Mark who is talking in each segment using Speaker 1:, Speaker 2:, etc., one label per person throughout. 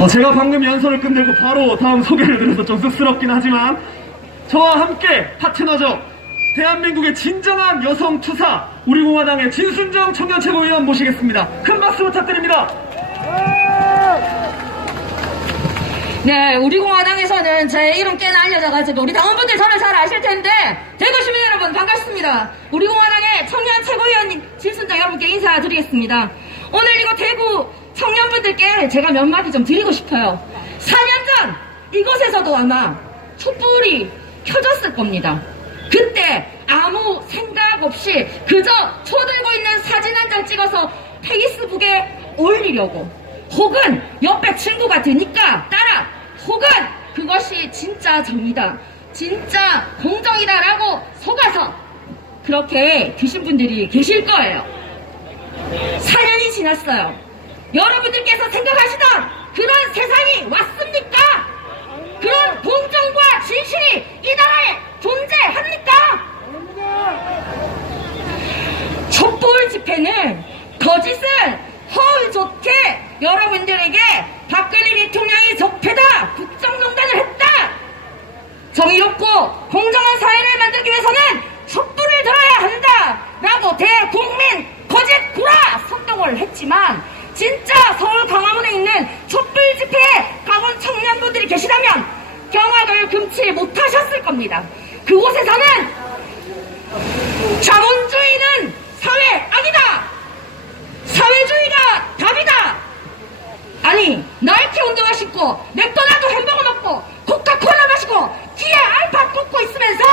Speaker 1: 어, 제가 방금 연설을 끝내고 바로 다음 소개를 드려서 좀 쑥스럽긴 하지만 저와 함께 파트너죠. 대한민국의 진정한 여성 투사 우리 공화당의 진순정 청년 최고위원 모시겠습니다. 큰 박수 부탁드립니다.
Speaker 2: 네, 우리 공화당에서는 제 이름 꽤나 알려져가지고 우리 당원분들 저를 잘 아실 텐데 대구 시민 여러분 반갑습니다. 우리 공화당의 청년 최고위원 진순정 여러분께 인사드리겠습니다. 오늘 이거 대구 청년분들께 제가 몇 마디 좀 드리고 싶어요. 4년 전 이곳에서도 아마 촛불이 켜졌을 겁니다. 그때 아무 생각 없이 그저 초 들고 있는 사진 한 장 찍어서 페이스북에 올리려고 혹은 옆에 친구가 드니까 따라 혹은 그것이 진짜 정의다 진짜 공정이다라고 속아서 그렇게 드신 분들이 계실 거예요 4년이 지났어요 여러분들께서 생각하시던 그런 세상이 왔습니까? 그런 공정과 진실이 이 나라에 존재합니까? 촛불 집회는 거짓은 허울 좋게 여러분들에게 박근혜 대통령이 적폐다 국정농단을 했다 정의롭고 공정한 사회를 만들기 위해서는 촛불을 들어야 한다 라고 구라 했지만 진짜 서울 광화문에 있는 촛불 집회에 강원 청년분들이 계시다면 경악을 금치 못하셨을 겁니다. 그곳에서는 자본주의는 사회 악이다! 사회주의가 답이다! 아니 나이키 운동화 신고 맥도날드 햄버거 먹고 코카콜라 마시고 뒤에 알파 꽂고 있으면서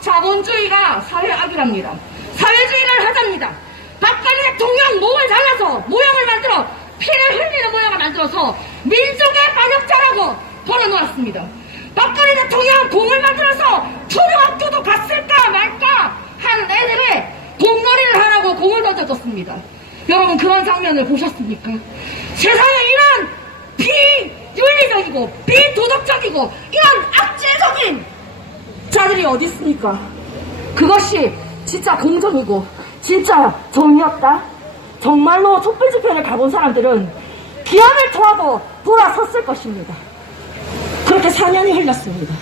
Speaker 2: 자본주의가 사회 악이랍니다 사회주의를 하잡니다 박근혜 대통령 목을 잘라서 모형을 만들어 피를 흘리는 모양을 만들어서 민족의 반역자라고 걸어놓았습니다 박근혜 대통령 공을 만들어서 초등학교도 갔을까 말까 하는 애들의 공놀이를 하라고 공을 던져줬습니다 여러분 그런 장면을 보셨습니까? 세상에 이런 비윤리적이고 비도덕적이고 이런 악질적인 자들이 어디 있습니까? 그것이 진짜 공정이고 진짜 정의였다. 정말로 촛불 집회를 가본 사람들은 기합을 토하고 돌아섰을 것입니다. 그렇게 4년이 흘렀습니다.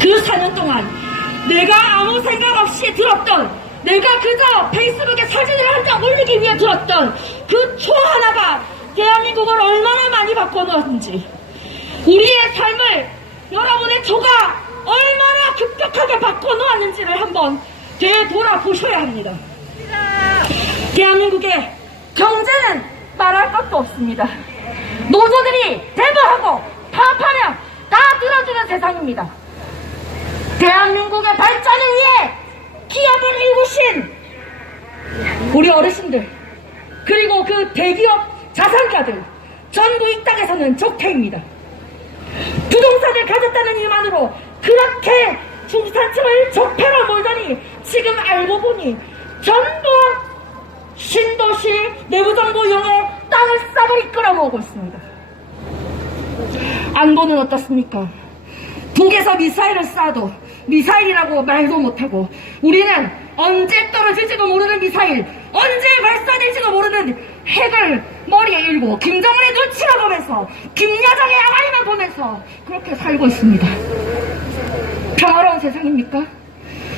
Speaker 2: 그 4년 동안 내가 아무 생각 없이 들었던 내가 그저 페이스북에 사진을 한 장 올리기 위해 들었던 그 초 하나가 대한민국을 얼마나 많이 바꿔놓았는지 우리의 삶을 여러분의 초가 얼마나 급격하게 바꿔놓았는지를 한번 되돌아보셔야 합니다. 대한민국의 없습니다. 노조들이 대모하고 파업하면 다 들어주는 세상입니다. 대한민국의 발전을 위해 기업을 일구신 우리 어르신들 그리고 그 대기업 자산가들 전부 이 땅에서는 적폐입니다. 부동산을 가졌다는 이유만으로 그렇게 중산층을 적폐로 몰더니 지금 알고 보니 전부 신도시 내부정보 이용해 땅을 싸그리 끌어모으고 있습니다. 안보는 어떻습니까? 북에서 미사일을 쏴도 미사일이라고 말도 못하고 우리는 언제 떨어질지도 모르는 미사일 언제 발사될지도 모르는 핵을 머리에 일고 김정은의 눈치를 보면서 김여정의 아가리만 보면서 그렇게 살고 있습니다 평화로운 세상입니까?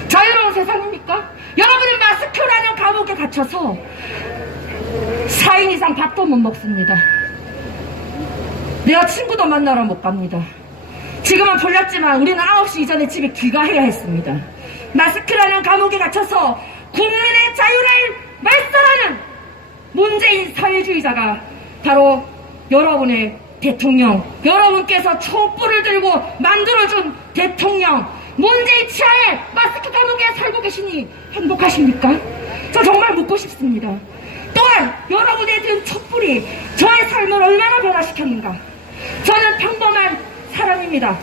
Speaker 2: 자유로운 세상입니까? 여러분은 마스크라는 감옥에 갇혀서 4인 이상 밥도 못 먹습니다 내가 친구도 만나러 못 갑니다 지금은 풀렸지만 우리는 9시 이전에 집에 귀가해야 했습니다. 마스크라는 감옥에 갇혀서 국민의 자유를 말살하는 문재인 사회주의자가 바로 여러분의 대통령, 여러분께서 촛불을 들고 만들어준 대통령, 문재인 치하에 마스크 감옥에 살고 계시니 행복하십니까? 저 정말 묻고 싶습니다. 여러분의 든 촛불이 저의 삶을 얼마나 변화시켰는가? 저는 평범한 사람입니다.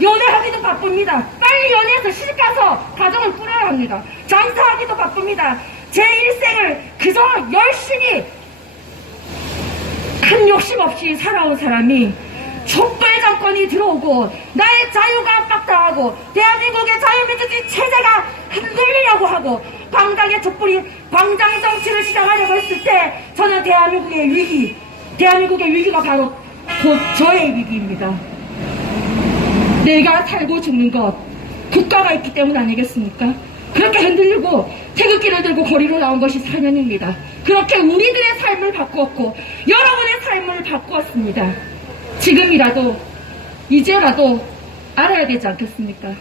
Speaker 2: 연애하기도 바쁩니다. 빨리 연애해서 시집가서 가정을 꾸려야 합니다. 장사하기도 바쁩니다. 제 일생을 그저 열심히 큰 욕심 없이 살아온 사람이 촛불 정권이 들어오고 나의 자유가 압박당하고 대한민국의 자유민주주의 체제가 흔들리려고 하고 광장의 촛불이 광장 정치를 시작하려고 했을 때 저는 대한민국의 위기 대한민국의 위기가 바로 곧 저의 위기입니다. 내가 살고 죽는 것 국가가 있기 때문 아니겠습니까? 그렇게 흔들리고 태극기를 들고 거리로 나온 것이 4년입니다. 그렇게 우리들의 삶을 바꾸었고 여러분의 삶을 바꾸었습니다. 지금이라도 이제라도 알아야 되지 않겠습니까?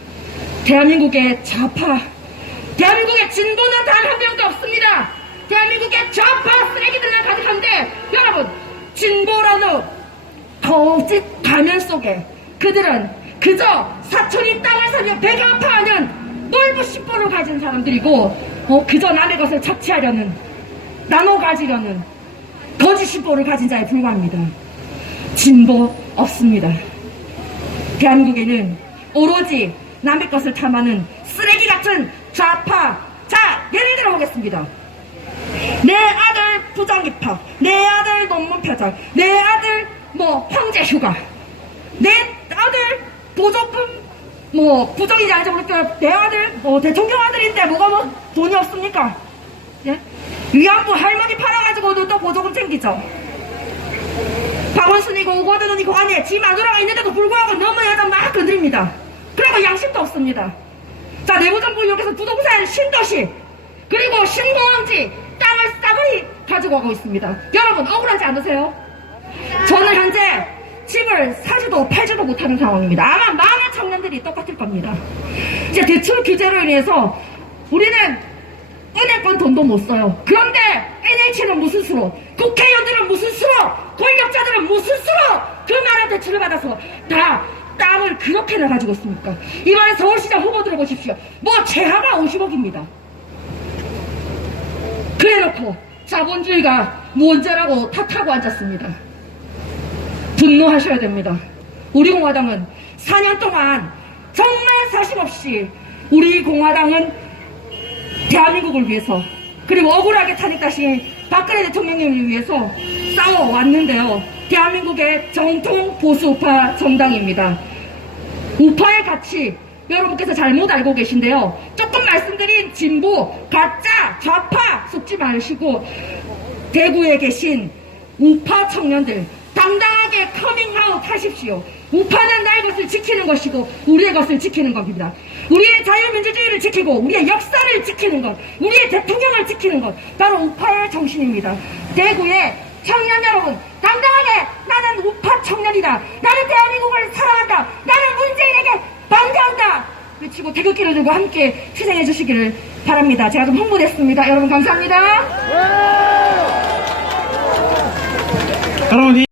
Speaker 2: 대한민국의 좌파, 대한민국의 진보는 단 한 명도 없습니다. 대한민국의 좌파 쓰레기들만 가득한데 여러분 진보라는 거짓 가면 속에 그들은 그저 사촌이 땅을 사며 배가 아파하는 놀부 심보를 가진 사람들이고 어, 그저 남의 것을 착취하려는 나눠 가지려는 거짓 심보를 가진 자에 불과합니다. 진보 없습니다. 대한민국에는 오로지 남의 것을 탐하는 쓰레기 같은 좌파 자 예를 들어 보겠습니다. 내 아들 부장 입학, 내 아들 논문 표절, 내 아들 뭐 황제 휴가, 내 아들 보조금 뭐 부정인지 아닌지 모르겠어요. 내 아들 뭐 대통령 아들인데 뭐가 뭐 돈이 없습니까? 예? 위안부 할머니 팔아가지고도 또 보조금 챙기죠. 박원순이고 오거드는이고 안에 지 마누라가 있는데도 불구하고 너무 여자 막 건드립니다. 그리고 양심도 없습니다. 자 내부정부 여기서 부동산 신도시 그리고 신공항지 땅을 싸그리 가지고 가고 있습니다. 여러분 억울하지 않으세요? 저는 현재 집을 사지도 팔지도 못하는 상황입니다. 아마 많은 청년들이 똑같을 겁니다. 이제 대출 규제로 인해서 우리는 은행권 돈도 못 써요. 그런데 NH는 무슨 수로, 국회의원들은 무슨 수로, 권력자들은 무슨 수로 그 많은 대출을 받아서 다 땅을 그렇게나 가지고 있습니까? 이번에 서울시장 후보 들어보십시오. 뭐 최하가 50억입니다. 그래놓고 자본주의가 문제라고 탓하고 앉았습니다. 분노하셔야 됩니다. 우리 공화당은 4년 동안 정말 사심 없이 우리 공화당은 대한민국을 위해서 그리고 억울하게 탄핵 다시 박근혜 대통령님을 위해서 싸워왔는데요. 대한민국의 정통 보수 우파 정당입니다. 우파의 가치 여러분께서 잘못 알고 계신데요. 조금 말씀드린 진보, 가짜, 좌파 속지 마시고 대구에 계신 우파 청년들 당당하게 커밍아웃 하십시오. 우파는 나의 것을 지키는 것이고 우리의 것을 지키는 겁니다. 우리의 자유민주주의를 지키고 우리의 역사를 지키는 것, 우리의 대통령을 지키는 것 바로 우파의 정신입니다. 대구의 청년 여러분 당당하게 청년이다. 나는 대한민국을 사랑한다. 나는 문재인에게 반대한다. 외치고 태극기를 들고 함께 희생해 주시기를 바랍니다. 제가 좀 홍보됐습니다. 여러분 감사합니다.
Speaker 1: 여러분